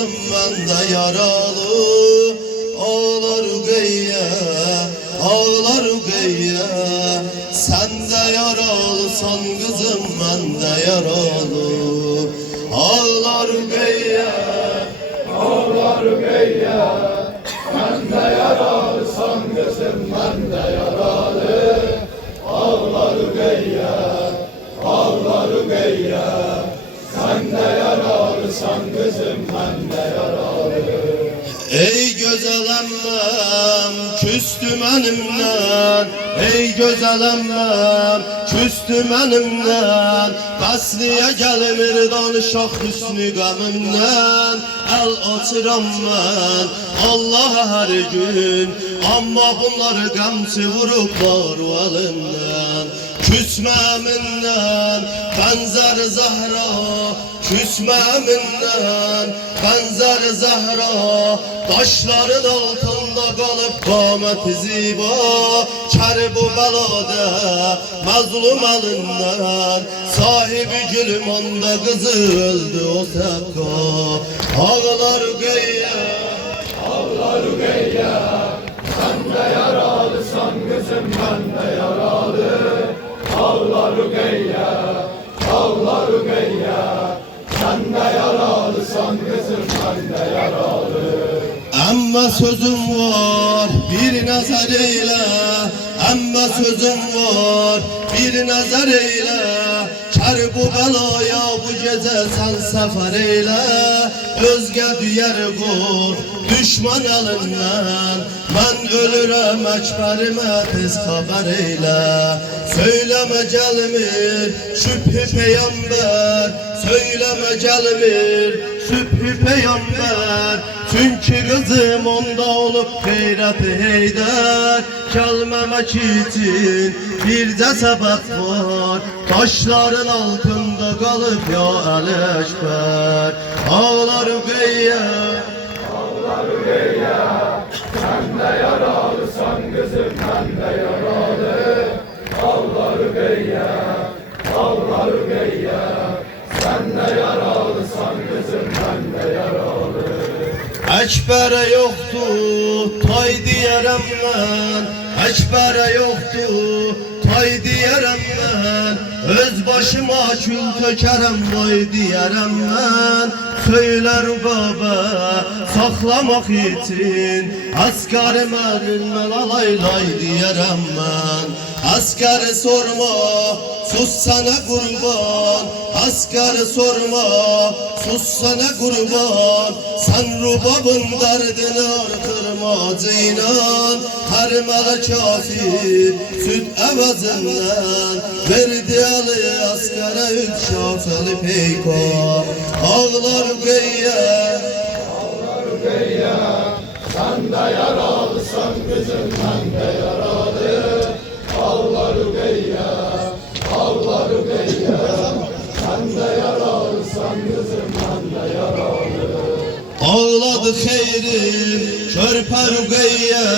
kızım ben de yaralı. Ağlar Rüqeyyə, ağlar Rüqeyyə. Sen de yaralısan kızım ben de yaralı. Ağlar Rüqeyyə, ağlar Rüqeyyə. Sen de yaralısan kızım ben de yaralı. Ağlar Rüqeyyə, ağlar Rüqeyyə. Sen de yaralısan kızım ben de yaralı. Ey güzel emmem, küstüm enimden. Ey güzel emmem, küstüm enimden. Qəsliyə gəlmir danışaq hüsnü qəmimdən. El açıram mən Allah'a her gün, amma bunları qəmçi vurublar o əlimdən. Küsməmindən benzer Zahra, küsməmindən benzer Zahra. Taşların altında kalıp qameti ziba. Kərbu bəlada məzlum əlindən. Sahibi gülüm anda kızı öldü o təbqa. Ağlar Rüqeyyə, ağlar Rüqeyyə. Sen de yaralısan kızım ben de yaralı. Ağlar Rüqeyyə, ağlar Rüqeyyə. Sen de yaralısan kızım ben de yaralı. Amma sözüm var bir nəzər eylə. Amma sözüm var bir nəzər eylə. Kərbu bəlaya bu gecə sən səfər eylə. Özgə düyər qor düşman əlindən. Mən ölürəm əkbərimə tez xəbər eylə. Söyləmə gəlmir şübhü peyamber. Söyləmə gəlmir şübhü peyamber. Çünkü kızım onda olup gayreti heyder. Gelmemek için bir de sebep var. Taşların altında kalıp ya Ələkbər. Ağlar Rüqeyyə, ağlar Rüqeyyə. Sen de yaralısan kızım ben de yaralı. Ağlar Rüqeyyə, ağlar Rüqeyyə. Sen de yaralısan kızım ben de yaralı. Əkbərə yoxdur tay deyərəm mən. Əkbərə yoxdur tay deyərəm mən. Öz başıma kül tökərəm vay deyərəm mən. Söylər Rüqabə saxlamaq için. Əsgərim əlindən alay lay deyərəm mən. Əskəri sorma sus sana qurban. Əskəri sorma sus sana qurban. Sen rubabın derdini artırmacıyla. Her mələ kafir süt əvəzindən. Verdi əli əskərə üç şafəli peykan. Ağlar Rüqeyyə, ağlar Rüqeyyə. Sen de yaralısan kızım ben de yaralı. Ağlar Rüqeyyə, ağlar Rüqeyyə. Sen de yaralısan kızım ben de yaralı. Ağladı xeyrim körpə Rüqeyyə.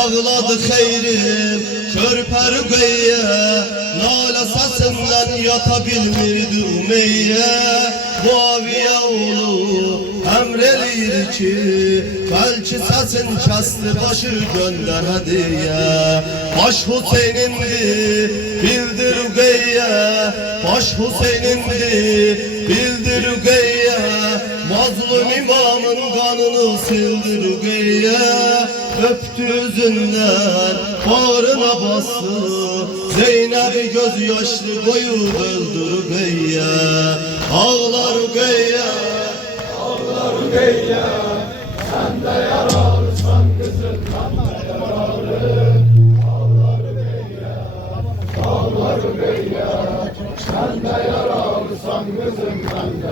Ağladı xeyrim körpə Rüqeyyə. Nalə səsindən yata bilmirdi Ümeyyə. Muaviyə oğlu əmr eləyir ki, bəlkə səsin kəsdi başı göndər hədiyə. Baş Hüseynindir bildir Rüqeyyə. Baş Hüseynindir bildir Rüqeyyə. Mazlum imamın kanını sildi Rüqeyyə. Öptü üzündən bağrına bastı. Zeynəbi göz yaşlı koyup öldü Rüqeyyə. Ağlar Rüqeyyə, ağlar Rüqeyyə. Sen de yaralısan kızım ben de yaralı. Ağlar Rüqeyyə, ağlar Rüqeyyə. Sen de yaralısan kızım ben de